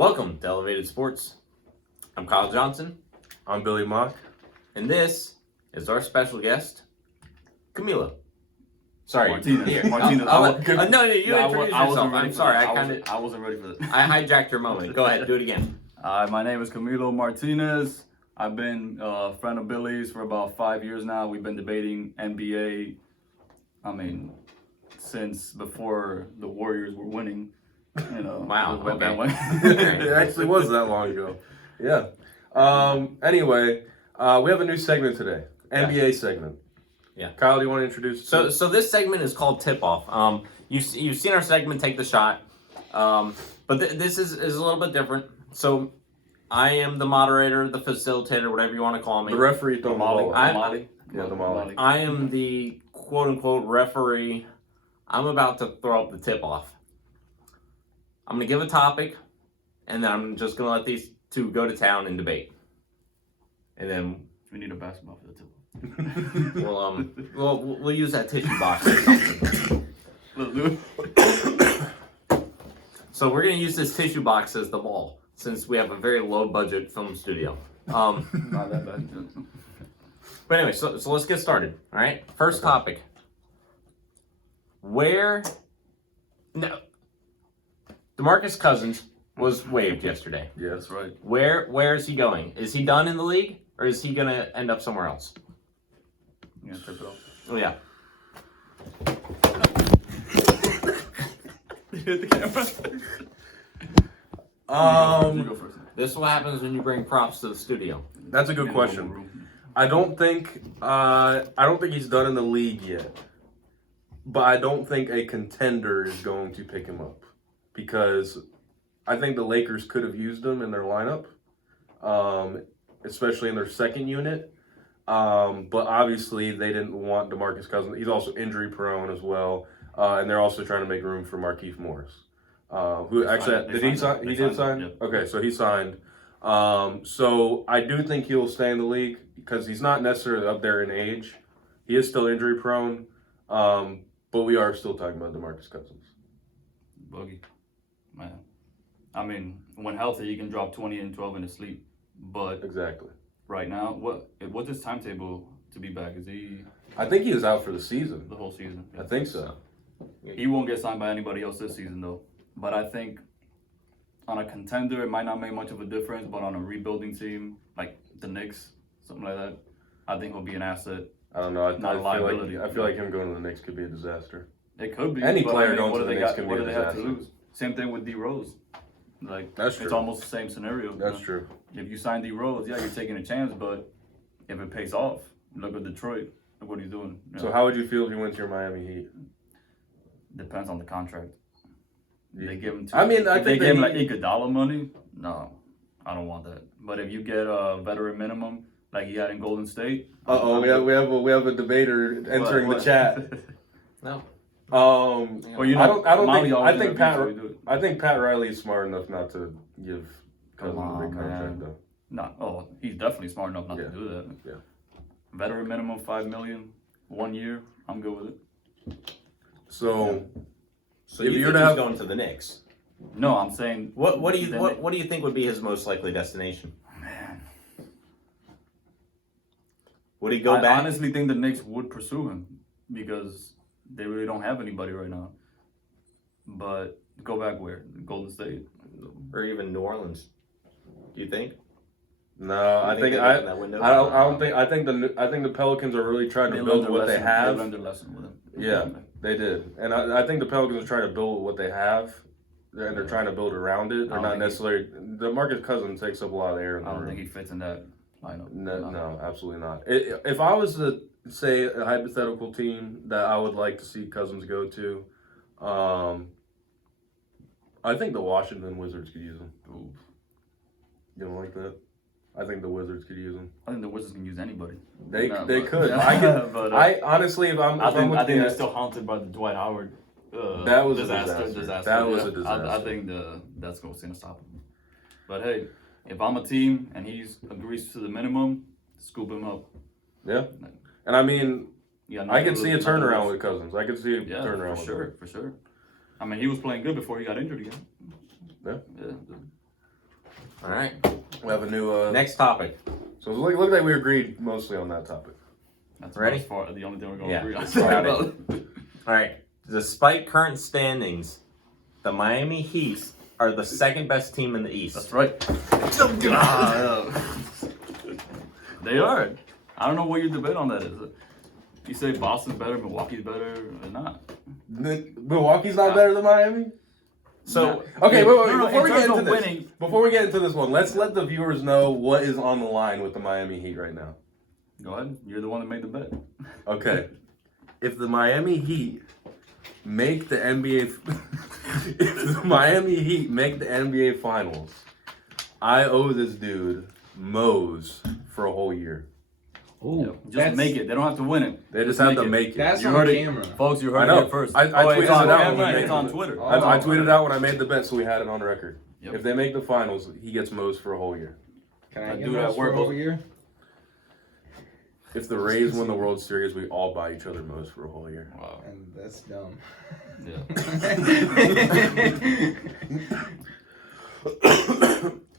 Welcome to Elevated Sports. I'm Kyle Johnson, I'm Billy Mock. and this is our special guest, Camilo. Sorry, Martinez. Here, Martinez. no, you introduce yourself. I'm sorry, I wasn't ready for that. I hijacked your moment. Go ahead, do it again. My name is Camilo Martinez. I've been a friend of Billy's for about 5 years now. We've been debating NBA, since before the Warriors were winning. Wow, way back okay. when. It actually was that long ago. Yeah. Anyway, we have a new segment today. NBA segment. Yeah. Kyle, do you want to introduce? So this segment is called Tip Off. You've seen our segment, Take the Shot, but this is a little bit different. So I am the moderator, the facilitator, whatever you want to call me. The referee throwing the ball. The Molly. I am the quote-unquote referee. I'm about to throw up the tip-off. I'm going to give a topic, and then I'm just going to let these two go to town and debate. And then We need a basketball for the tip. we'll use that tissue box or something. Let's do it. So we're going to use this tissue box as the ball, since we have a very low-budget film studio. Not that bad. But anyway, so let's get started. All right. First topic. DeMarcus Cousins was waived yesterday. Yes. That's right. Where is he going? Is he done in the league, or is he gonna end up somewhere else? You gonna tip it off? Oh yeah. Hit the camera. You go first. This is what happens when you bring props to the studio. That's a good question. I don't think he's done in the league yet. But I don't think a contender is going to pick him up, because I think the Lakers could have used him in their lineup, especially in their second unit. But obviously they didn't want DeMarcus Cousins. He's also injury prone as well, and they're also trying to make room for Markieff Morris, who actually did he sign? He did sign. Yep. Okay, so he signed. So I do think he'll stay in the league because he's not necessarily up there in age. He is still injury prone. But we are still talking about DeMarcus Cousins. Boogie. Man. When healthy, you can drop 20 and 12 in his sleep. But Exactly. right now, what's his timetable to be back? Is he I think he was out for the season. the whole season? I think so. He won't get signed by anybody else this season, though. But I think on a contender, it might not make much of a difference. But on a rebuilding team, like the Knicks, something like that, I think he'll be an asset. I don't know. I liability. feel like him going to the Knicks could be a disaster. It could be. Any but player going what to do the they Knicks got? can What be do a they have to disaster. lose? Same thing with D Rose. Like That's it's true. almost the same scenario. That's true. If you sign D Rose, yeah, you're taking a chance, but if it pays off, look at Detroit. Look what he's doing. You So know, how would you feel if he went to your Miami Heat? depends on the contract. Yeah. They give him. I mean, I if they think give him that like Iguodala money. No, I don't want that. But if you get a veteran minimum like he had in Golden State. We have a debater entering the chat. No. Well, you know, I think Pat Riley is smart enough not to give Cousins a big contract though. No, he's definitely smart enough not to do that. Yeah. Veteran minimum $5 million, 1 year. I'm good with it. So So If you you're think to he's have- going to the Knicks? No, I'm saying What do you think would be his most likely destination? man. Would he go I back? honestly think the Knicks would pursue him because they really don't have anybody right now. But go back where? Golden State. Or even New Orleans? Do you think? no, I think the Pelicans are really trying to build what they have. They learned their lesson with him. Yeah, they did, and I think the Pelicans are trying to build what they have, and they're trying to build around it. They're not necessarily. DeMarcus Cousins takes up a lot of air in the I don't room. think he fits in that lineup. No, absolutely not. If I was to say a hypothetical team that I would like to see Cousins go to, I think the Washington Wizards could use him. Ooh. You don't like that? I think the Wizards could use him. I think the Wizards can use anybody. They but- could. But, I honestly, if I'm I think looking they're at- still haunted by the Dwight Howard. That was a disaster. disaster. That was a I disaster. think that's going to stop him. But hey, if I'm a team and he agrees to the minimum, scoop him up. Yeah, and I mean, Yeah, I could see a turnaround with Cousins. I could see a turnaround for with sure, him. for sure. I mean, he was playing good before he got injured again. Yeah. Yeah. All right. We have a new. Next topic. So it looked like we agreed mostly on that topic. That's Ready? the only thing we're gonna Yeah, agree on. let's got it. All right. Despite current standings, the Miami Heat are the second best team in the East. That's right. They are. I don't know what your debate on that is. You say Boston's better, Milwaukee's better, or not? Milwaukee's not better than Miami. So Okay, wait. No, Before we in get terms into of this, winning- before we get into this one, let's let the viewers know what is on the line with the Miami Heat right now. Go ahead. You're the one that made the bet. Okay, if the Miami Heat make the NBA, if the Miami Heat make the NBA Finals, I owe this dude Moe's for a whole year. Ooh, Just make it. They don't have to win it. They just have to make it. That's You on heard it, camera. folks. You I heard know. it first. I tweeted it's on it out camera, when we It's made on it. Twitter. I tweeted out when I made the bet, so we had it on record. Yep. If they make the Finals, he gets Moe's for a whole year. Can I I do do that that work for a both- year? If the Rays win the World Series, we all buy each other Moe's for a whole year. Wow. And that's dumb. Yeah.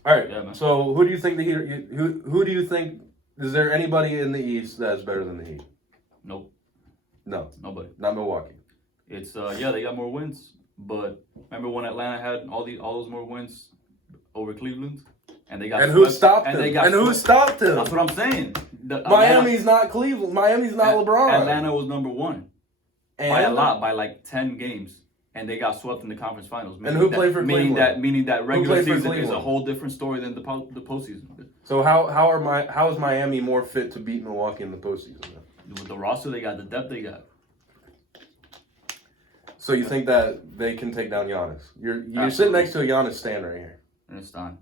All right. Yeah, man. So who do you think the Heat? Who do you think? Is there anybody in the East that's better than the Heat? Nope. No, Nobody. not Milwaukee. It's yeah, they got more wins. But remember when Atlanta had all those more wins over Cleveland, and they got And who swept, stopped and him? they got And who swept. stopped him? That's what I'm saying. Miami's not Cleveland. Miami's not LeBron. Atlanta was number one by a lot, by like 10 games, and they got swept in the conference finals. And who played for Cleveland? Meaning that regular played for season is a Cleveland? whole different story than the postseason. So how is Miami more fit to beat Milwaukee in the postseason? Then? With the roster they got, the depth they got. So you think that they can take down Giannis? You're sitting Absolutely. next to a Giannis stand right here. Understand?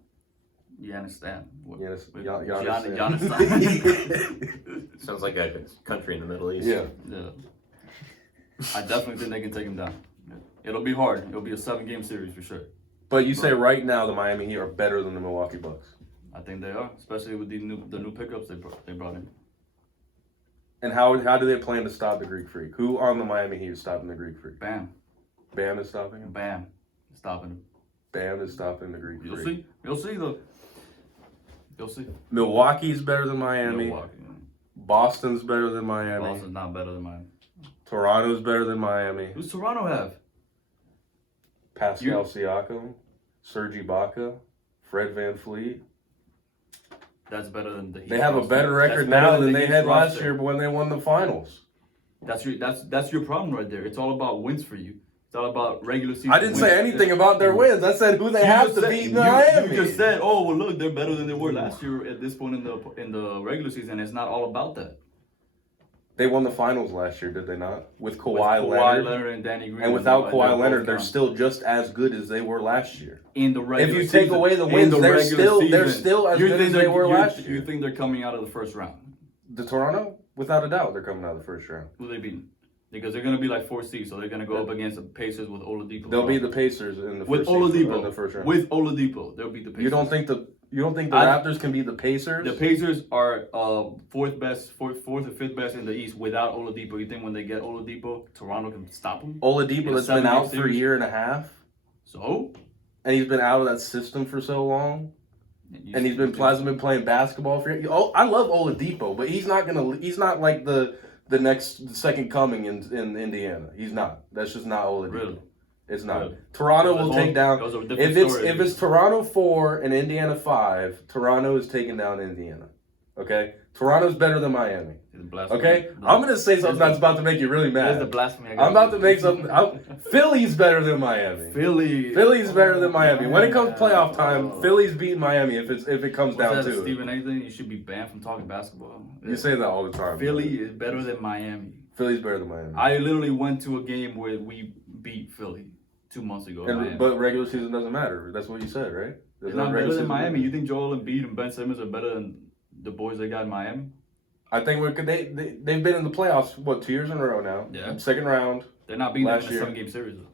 You understand? Giannis, With Giannis Giannis. sounds like a country in the Middle East. Yeah. Yeah. I definitely think they can take him down. It'll be hard. It'll be a 7-game series for sure. But you say right now the Miami Heat are better than the Milwaukee Bucks. I think they are, especially with the new pickups they brought in. And how do they plan to stop the Greek Freak? Who on the Miami Heat is stopping the Greek Freak? Bam, Bam is stopping him. bam, stopping him. Bam is stopping the Greek You'll Freak. see. You'll see though. You'll see. Milwaukee's better than Miami. Milwaukee. Boston's better than Miami. Boston's not better than Miami. Toronto's better than Miami. Who's Toronto have? Pascal Siakam, Serge Ibaka, Fred VanVleet. That's better than the Heat. They have a roster. better That's record better now than than the they Heat's had last roster. year when they won the finals. That's your problem right there. It's all about wins for you. It's all about regular season. I didn't wins. say anything about their wins. I said who they have to beat Miami. You just said, "Oh, well, look, they're better than they were last year at this point in the regular season." It's not all about that. They won the finals last year, did they not? With With Kawhi Leonard. and Danny Green, And without they're Kawhi both Leonard, they're gone. still just as good as they were last year. In the regular If you season. take away the In wins, the they're regular still as You good think as they they're- were you- last year. You think they're coming out of the first round? The Toronto, without a doubt, they're coming out of the first round. Who they beating? Because they're going to be like 4 seeds, so they're going to go up against the Pacers with Oladipo. They'll beat the Pacers in the with first season, Oladipo. in the first round. With Oladipo, they'll beat the Pacers. You don't think the I- Raptors can beat the Pacers? The Pacers are fourth or fifth best in the East without Oladipo. You think when they get Oladipo, Toronto can stop them? Oladipo In a that's been 7-game out for a series? year and a half, So, and he's been out of that system for so long, and he's been playing basketball for. Oh, I love Oladipo, but he's not like the next second coming in Indiana. He's not. That's just not Oladipo. Really? It's not. Really? Toronto Those will are take down. those are different If stories. it's Toronto 4 and Indiana 5, Toronto is taking down Indiana. Okay, Toronto's better than Miami. It's blasphemy. Okay, I'm gonna say something that's about to make you really There's the mad. blasphemy. I got I'm about to make something. Philly's better than Miami. Philly's better than Miami. When it comes to playoff time, Philly's beating Miami if it comes down What's that, to it. Stephen A. thing? You should be banned from talking basketball. You say that all the time. Philly is better than Miami. Philly's better than Miami. I literally went to a game where we beat Philly 2 months ago. in Miami. But regular season doesn't matter. That's what you said, right? It's not better than Miami. You think Joel Embiid and Ben Simmons are better than the boys they got in Miami? I think they've been in the playoffs, 2 years in a row now? Yeah. Second round. They're not beating them Last in a year. 7-game series. Though.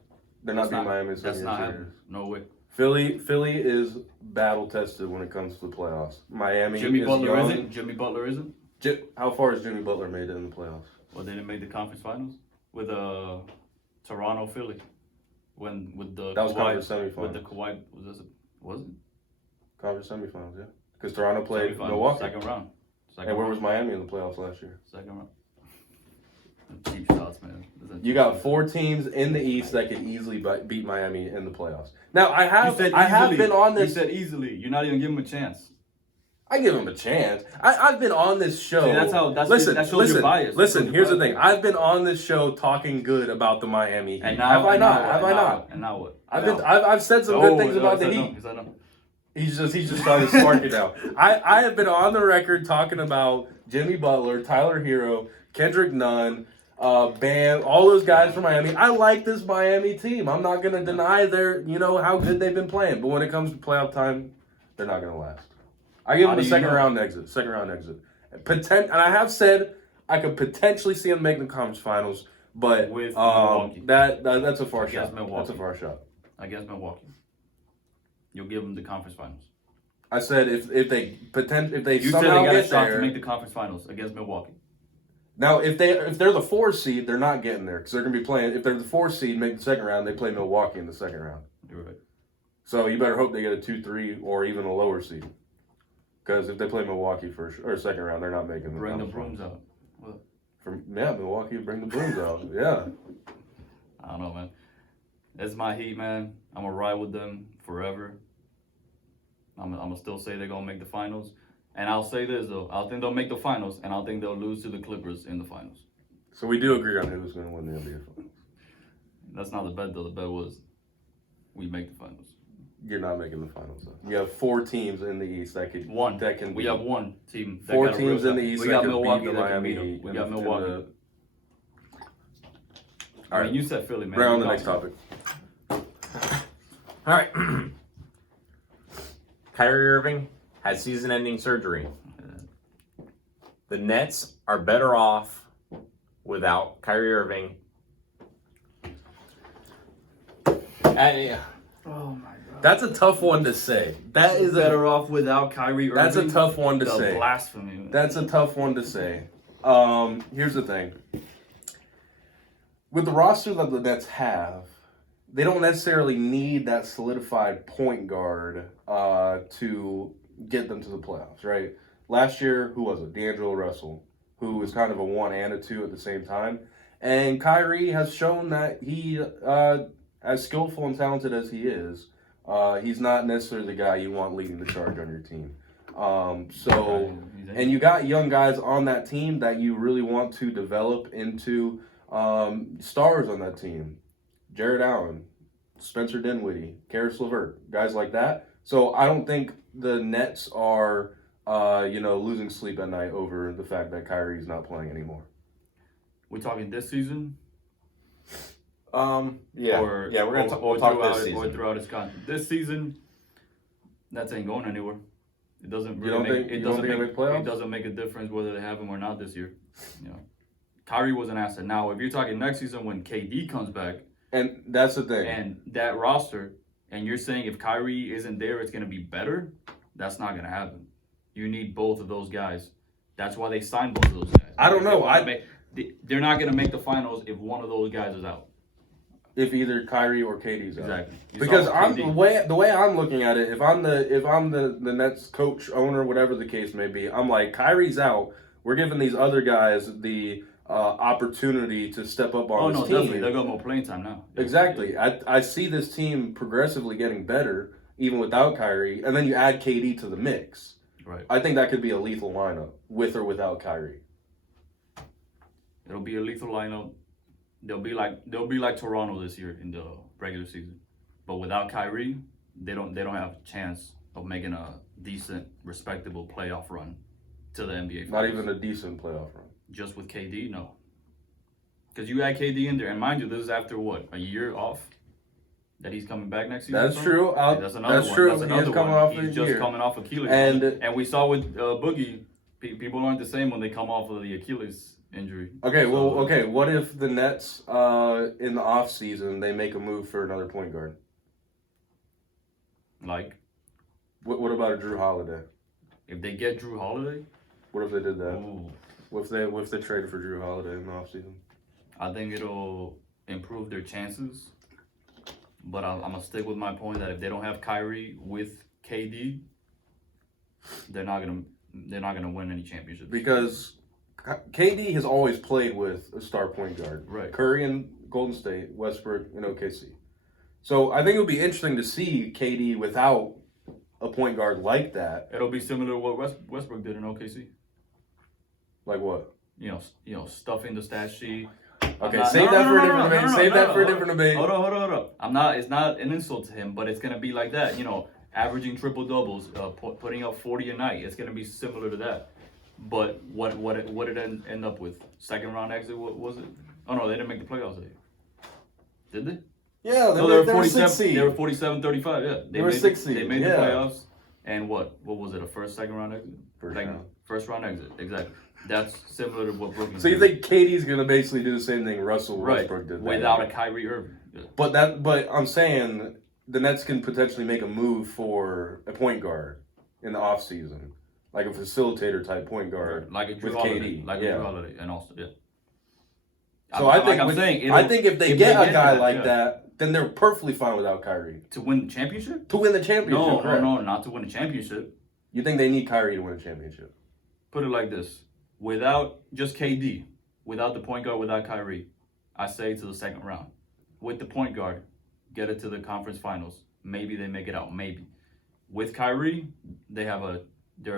They're not beating Miami in That's second not series. happening. No way. Philly is battle tested when it comes to the playoffs. Miami Jimmy is Butler young. isn't. Jimmy Butler isn't. How far has Jimmy Butler made it in the playoffs? Well, they didn't make the conference finals with Toronto, Philly. With the That was Kawhi, conference semifinals. with the Kawhi was it? Conference semifinals, yeah. Because Toronto played Semifinals, Milwaukee. Second round. And where was Miami in the playoffs last year? Second round. Cheap shots, man. You got 4 teams in the East that could easily beat Miami in the playoffs. Now I have been on this. You said easily. You're not even giving them a chance. I give them a chance. I've been on this show. See, that shows your bias. Listen, here's the thing. I've been on this show talking good about the Miami Heat. And now, have I not? And now what? I've said some good things about the Heat. He's just started sparking now. I have been on the record talking about Jimmy Butler, Tyler Hero, Kendrick Nunn, Bam, all those guys from Miami. I like this Miami team. I'm not gonna deny how good they've been playing. But when it comes to playoff time, they're not gonna last. I give them a second round exit. And I have said I could potentially see them make the conference finals, but with Milwaukee. That's a far shot. Milwaukee. That's a far shot. Against Milwaukee. You'll give them the conference finals. I said if they You said somehow they got a get shot there. to make the conference finals against Milwaukee. Now, if they're the 4 seed, they're not getting there because they're gonna be playing. If they're the 4 seed, make the second round, they play Milwaukee in the second round. You're right. So you better hope they get a 2-3 or even a lower seed. Because if they play Milwaukee first or second round, they're not making the Bring the conference brooms out. What? Milwaukee, bring the brooms out. Yeah. I don't know, man. It's my Heat, man. I'm gonna ride with them forever. I'm gonna still say they're gonna make the finals. And I'll say this though, I think they'll make the finals, and I think they'll lose to the Clippers in the finals. So we do agree on who's going to win the NBA finals. That's not the bet though. The bet was we make the finals. You're not making the finals though. You have 4 teams in the East that could One. That can. We have one team. That 4 got a real teams in shot. the East. We that got could Milwaukee beat the that can Miami beat them. Heat We in got the- Milwaukee. in the- All right, you said Philly, man. Right on You the next got me. topic. All right. Kyrie Irving had season-ending surgery. The Nets are better off without Kyrie Irving. Yeah. Oh my God. That's a tough one to say. That is Better off without Kyrie Irving. That's a tough one to The say. blasphemy. Man. That's a tough one to say. Here's the thing. With the roster that the Nets have, they don't necessarily need that solidified point guard to get them to the playoffs, right? Last year, who was it? D'Angelo Russell, who was kind of a 1 and a 2 at the same time. And Kyrie has shown that he, as skillful and talented as he is, he's not necessarily the guy you want leading the charge on your team. And you got young guys on that team that you really want to develop into stars on that team. Jared Allen, Spencer Dinwiddie, Karis LeVert, guys like that. So I don't think the Nets are, losing sleep at night over the fact that Kyrie's not playing anymore. We talking this season? Yeah. Or, yeah, we're going to or talk throughout, this season. Or throughout his contract. This season, Nets ain't going anywhere. It doesn't You don't think they make playoffs? It doesn't make a difference whether they have him or not this year. You know, Kyrie was an asset. Now, if you're talking next season when KD comes back, And that's the thing. and that roster, and you're saying if Kyrie isn't there, it's going to be better, that's not going to happen. You need both of those guys. That's why they signed both of those guys. I don't know. They're not going to make the finals if one of those guys is out. If either Kyrie or KD's out. Exactly. You Because saw the KD. way I'm looking at it, if I'm the Nets coach, owner, whatever the case may be, I'm like, Kyrie's out. We're giving these other guys the opportunity to step up on this team. Definitely. They'll got more playing time now. Exactly. I see this team progressively getting better, even without Kyrie, and then you add KD to the mix. Right. I think that could be a lethal lineup, with or without Kyrie. It'll be a lethal lineup. They'll be like Toronto this year in the regular season, but without Kyrie, they don't have a chance of making a decent, respectable playoff run to the NBA finals. Not even a decent playoff run. Just with KD, no. Because you add KD in there, and mind you, this is after what, a year off that he's coming back next season. That's true. That's another one. True. That's another He's coming one. off He's a just year. coming off Achilles, And we saw with Boogie, people aren't the same when they come off of the Achilles injury. What if the Nets in the off season they make a move for another point guard? Like, What about a Drew Holiday? if they get Drew Holiday, What if they did that? ooh, What if they traded for Drew Holiday in the off season? I think it'll improve their chances. But I'm gonna stick with my point that if they don't have Kyrie with KD, they're not gonna win any championships. Because KD has always played with a star point guard. Right. Curry in Golden State, Westbrook in OKC. So I think it would be interesting to see KD without a point guard like that. It'll be similar to what Westbrook did in OKC. Like what? You know, stuffing the stat sheet. Okay, save that for a different debate. Save that for a different debate. Hold on. It's not an insult to him, but it's gonna be like that. You know, averaging triple doubles, putting up 40 a night. It's gonna be similar to that. But what did it end up with? Second round exit? What was it? Oh no, they didn't make the playoffs. Did they? Yeah, No, they were 47. 47. They were 47-35. Yeah, They were 6 seed. They made the Yeah. playoffs. And what was it? A second round exit? First round exit. Exactly. That's similar to what Brooklyn. So you think KD's gonna basically do the same thing Russell Westbrook did without a Kyrie Irving? Yeah. But I'm saying the Nets can potentially make a move for a point guard in the offseason. Like a facilitator type point guard, like a Drew with Holiday, KD, like yeah. a Drew Holiday, and also So I think if they get a guy like that, then they're perfectly fine without Kyrie to win the championship. to win the championship. No, not to win the championship. You think they need Kyrie to win a championship? Put it like this: without just KD, without the point guard, without Kyrie, I say to the second round. With the point guard, get it to the conference finals. Maybe they make it out. Maybe with Kyrie, they're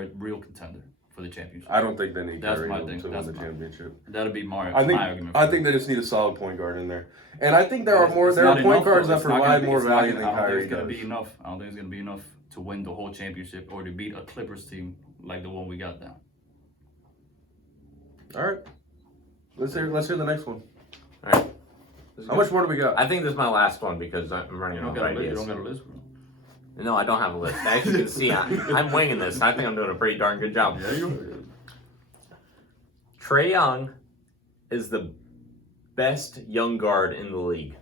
a real contender for the championship. I don't think they need That's Kyrie my to thing. win That's the my- championship. That'd be my I argument. think they just need a solid point guard in there, and I think there are It's there not are point enough, guards though. that It's not provide gonna be- more it's not value gonna- than I don't think Kyrie it's gonna does. be enough. I don't think it's gonna be enough to win the whole championship or to beat a Clippers team like the one we got now. All right, let's hear the next one. All right. How much more do we got? I think this is my last one because I'm running You don't out got of a list. You ideas. don't got a list, bro. No, I don't have a list. As you can see, I'm winging this. I think I'm doing a pretty darn good job. Yeah, you. Trae Young is the best young guard in the league.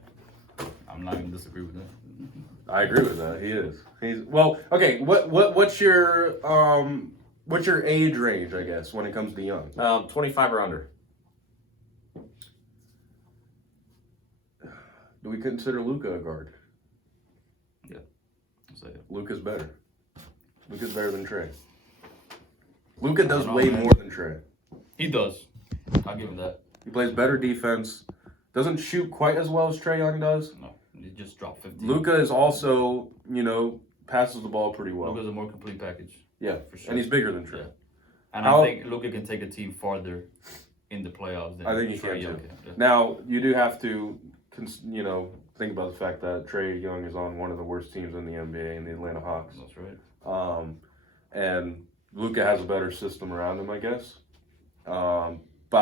I'm not gonna disagree with that. I agree with that. He is. He's well. Okay. What's your age range? I guess when it comes to young. 25 or under. Do we consider Luka a guard? I'll say it. Luka's better. Luka's better than Trae. Luka does I don't know, way man. more than Trae. He does. I'll give him that. He plays better defense. Doesn't shoot quite as well as Trae Young does. No, he just dropped 15. Luka is also, passes the ball pretty well. Luka's a more complete package. Yeah, for sure. and he's bigger than Trae. Yeah. And How- I think Luka can take a team farther in the playoffs than I think he Trae can, Young too. can. Yeah. Now, you do have to, think about the fact that Trae Young is on one of the worst teams in the NBA, in the Atlanta Hawks. That's right. And Luka has a better system around him, I guess. But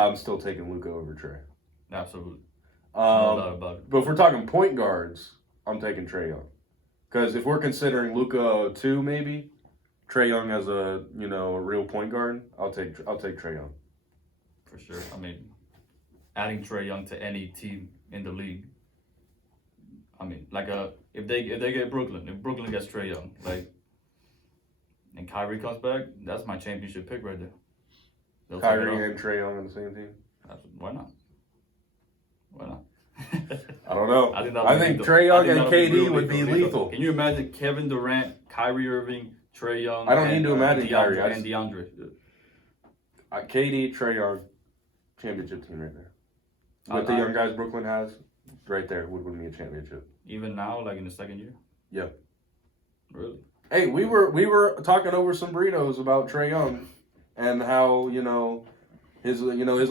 I'm still taking Luka over Trae. Absolutely. No doubt Um, about it. but if we're talking point guards, I'm taking Trae Young. Because if we're considering Luka 2, maybe Trae Young as a real point guard, I'll take Trae Young. For sure. I mean, adding Trae Young to any team in the league. I mean, if they get Brooklyn, if Brooklyn gets Trae Young, and Kyrie comes back, that's my championship pick right there. They'll take it Kyrie off. and Trae Young on the same team. Why not? Why not? I don't know. I think lethal. Trae Young I think and that'll be KD real would be lethal. Can you imagine Kevin Durant, Kyrie Irving, Trae Young? I don't need to imagine Kyrie. And DeAndre. KD, Trae Young, championship team right there. With the young guys Brooklyn has, right there would win me a championship. Even now, in the second year. Yeah. Really? Hey, we were talking over some burritos about Trae Young, and how his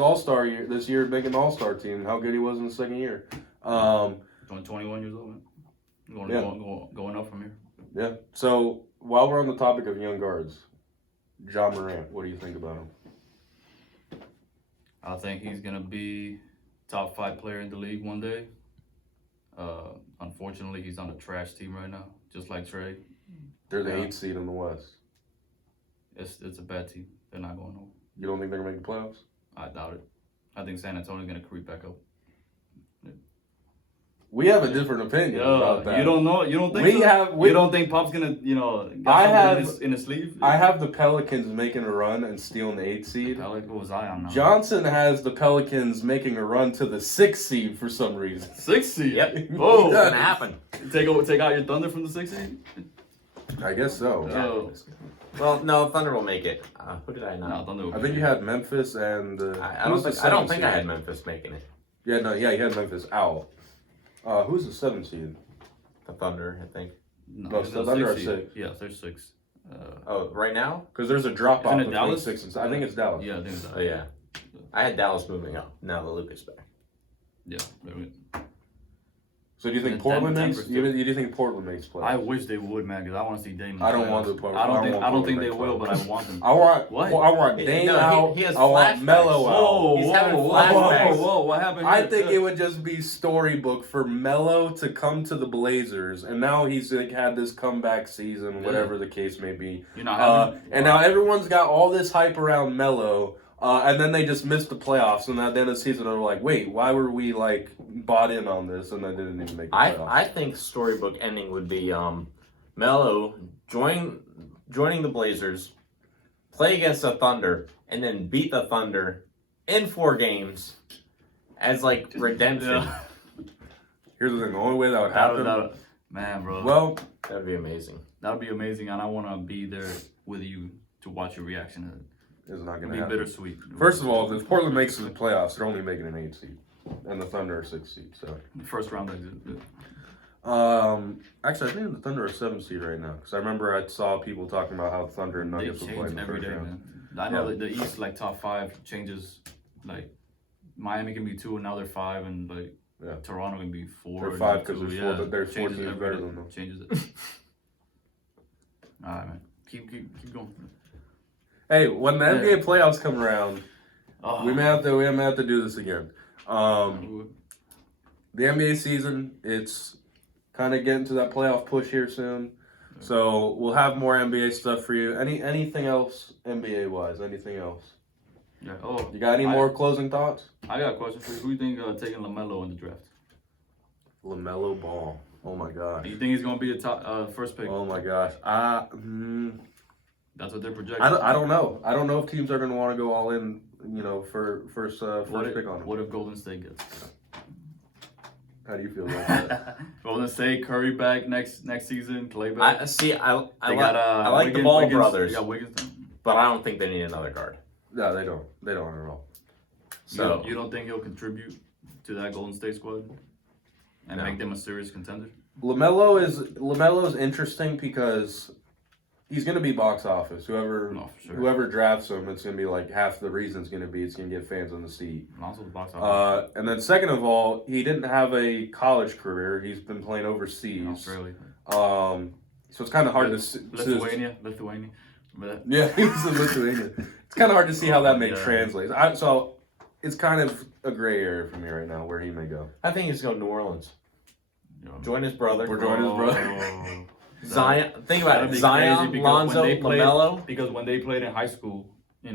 All-Star year this year, making the All-Star team, and how good he was in the second year. Only 21 years old, man. Going up from here. Yeah. So while we're on the topic of young guards, Ja Morant, what do you think about him? I think he's gonna be top 5 player in the league one day. Unfortunately, he's on a trash team right now, just like Trae. They're the Yeah. 8th seed in the West. It's a bad team. They're not going over. You don't think they're gonna make the playoffs? I doubt it. I think San Antonio's gonna creep back up. We have a different opinion about that. You don't know. You don't think We so? have- you don't think Pop's gonna, get I something in his sleeve? I have the Pelicans making a run and stealing the 8th seed. What was I on now? Johnson has the Pelicans making a run to the 6th seed for some reason. 6 seed. Yep. Oh, It's gonna happen. take out your Thunder from the 6 seed. I guess so. Oh. Well, no, Thunder will make it. Who did I No, not? Thunder will I be think you good. had Memphis and I who's don't the think I don't seventh think I seed? had Memphis making it. Yeah, you had Memphis out. Who's the 7th seed? The Thunder, I think. No, No, they're so Thunder are seed. 6. Yeah, they're 6. Oh, right now? Because there's a drop off Isn't it between Dallas? 6 and 7. I think it's Dallas. Yeah, I think it's Oh yeah, I had Dallas moving up. Now that Luka's back. Yeah. So do you think And Portland Denver makes? still- You do you think Portland makes playoffs? I wish they would, man, because I want to see Dame. in the I don't want playoffs. the Portland- I don't I think. don't I don't want think they Portland will, to but I want them. I want What? I want Dame No, out. he has I want flashbacks. Melo out. Whoa, He's whoa, having whoa, flashbacks. whoa, what happened? I here? think it would just be storybook for Melo to come to the Blazers, and now he's like had this comeback season, whatever the case may be. You're not having. And now everyone's got all this hype around Melo, and then they just missed the playoffs, and at the end of the season they're like, wait, why were we like bought in on this, and they didn't even make the playoffs. I think storybook ending would be Melo joining the Blazers, play against the Thunder, and then beat the Thunder in 4 games as like redemption. Yeah. Here's the thing: the only way that would That happen. would, man, bro. Well, That'd be amazing. that would be amazing, and I want to be there with you to watch your reaction. it's not It'd going be to happen. bittersweet. First of all, if Portland makes the playoffs, they're only making an 8 seed, and the Thunder are 6 seed. So, First round exit. actually, I think the Thunder are 7 seed right now because I remember I saw people talking about how Thunder and They Nuggets will play in change the every first day, round. man. I know that the East, like top 5, changes. Like Miami can be 2, and now they're 5, and like Yeah. Toronto can be 4. They're and 5 'cause 2. there's 4, but there's 4 changes teams every better day. than them. Changes it. All right, man. Keep going. Hey, when the NBA playoffs come around, Oh. we may have to do this again. The NBA season, it's kind of getting to that playoff push here soon. So we'll have more NBA stuff for you. Anything else NBA wise? Anything else? Yeah. Oh, You got any more closing thoughts? I got a question for you. Who do you think taking LaMelo in the draft? LaMelo Ball. Oh my gosh. Do you think he's gonna be a top first pick? Oh my gosh. That's what they're projecting. I don't know. I don't know if teams are going to want to go all in. For first pick on him. What if Golden State gets? How do you feel about that? Golden State, Curry back next season, Clay back. I see. I They got, like the Wiggins- Ball Wiggins- brothers, They got Wiggins. but I don't think they need another guard. No, they don't. They don't at all. So You don't think he'll contribute to that Golden State squad and No. make them a serious contender? LaMelo is interesting because he's going to be box office. Whoever No, for sure. whoever drafts him, it's going to be like half the reason it's going to be it's going to get fans on the seat. And also the box office. And then second of all, he didn't have a college career. He's been playing in overseas. Australia. So it's kind of hard to Lithuania. But Yeah, he was in Lithuania. It's kind of hard to see how that may Yeah. translate. So it's kind of a gray area for me right now where he may go. I think he's going to New Orleans. Join his brother. We're joining his brother. Oh. Zion. Think about That'd it. be Zion, crazy because Lonzo, when they played- LaMelo. Because when they played in high school, They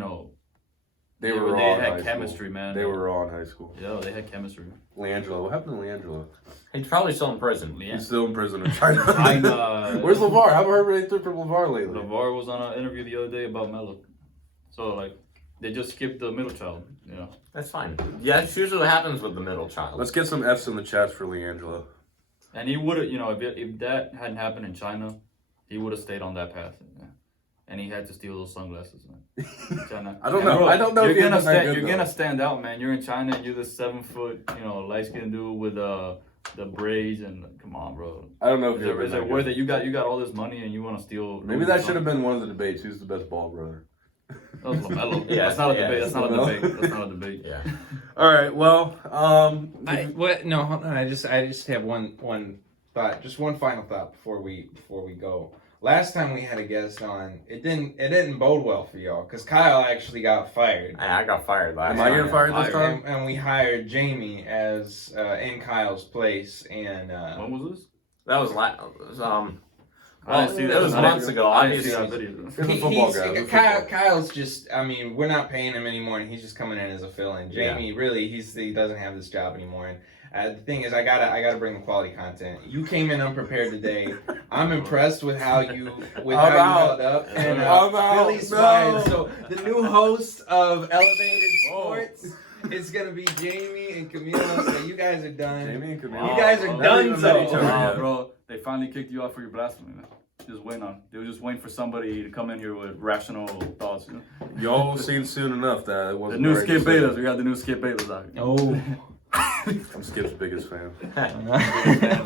they were all in had high chemistry, school. man. They were all in high school. Yeah, they had chemistry. Leangelo. What happened to Leangelo? He's probably still in prison. Yeah. He's still in prison in China. Where's Where's LeVar? I haven't heard anything from LeVar lately. LeVar was on an interview the other day about Melo. So like, they just skipped the middle child. That's fine. Yeah, that's usually what happens with the middle child. Let's get some F's in the chats for Leangelo. And he would have, if that hadn't happened in China, he would have stayed on that path. Yeah. And he had to steal those sunglasses, man. China. I don't know. I don't know if You're he gonna was that stand. good, You're though. gonna stand out, man. You're in China and you're the 7 foot, light skinned dude with the braids and come on, bro. I don't know if Is it worth it? You got all this money and you want to steal? Maybe that should have been one of the debates. Who's the best ball brother? That was LaMelo. Yeah, That's not a yeah, debate. That's not a LaMelo. debate. That's not a debate. Yeah. All right. Well, No, hold on. I just have one thought, just one final thought before we go. Last time we had a guest on, it didn't bode well for y'all because Kyle actually got fired. I got fired last am I getting fired this time? And we hired Jamie as in Kyle's place, and When was this? That was I didn't see that. It was I didn't- months ago. I didn't see Obviously, that video. He's a football guy. He's a football guy. Kyle's just, I mean, we're not paying him anymore, and he's just coming in as a fill-in. Jamie, really, he doesn't have this job anymore. And the thing is, I gotta bring the quality content. You came in unprepared today. I'm impressed with how you held up. And I'm out. Billy's No. fired. So the new host of Elevated Sports is gonna be Jamie and Camilo. So you guys are done. Jamie and You Camille. guys are Never done, even met each so. other Wow, yet. bro, they finally kicked you out for your blasphemy, man. just waiting on. They were just waiting for somebody to come in here with rational thoughts. You know? Y'all seen soon enough that it The wasn't new the right Skip decision. Bayless. We got the new Skip Bayless out here. Oh, I'm Skip's biggest fan.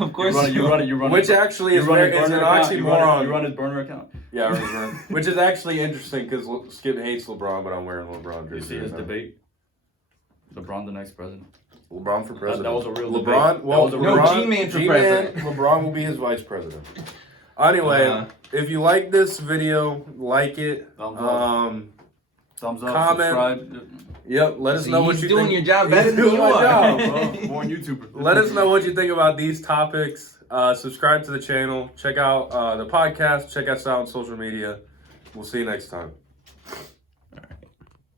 of course. You run it. Which actually is, is an oxymoron. You run his burner account. Yeah, I remember. Which is actually interesting because Skip hates LeBron, but I'm wearing LeBron You jersey. see his right now. debate? LeBron the next president. LeBron for president. That was a real LeBron. debate. Well, That was a No, LeBron, G-Man for G-Man, president. LeBron will be his vice president. Anyway, if you like this video, like it. Thumbs up. Thumbs up. comment. Subscribe. Yep. Let us See, know what he's you doing think. your job He's better than doing you my are. job. Well, more YouTuber. Let us know what you think about these topics. Subscribe to the channel. Check out the podcast. Check us out on social media. We'll see you next time.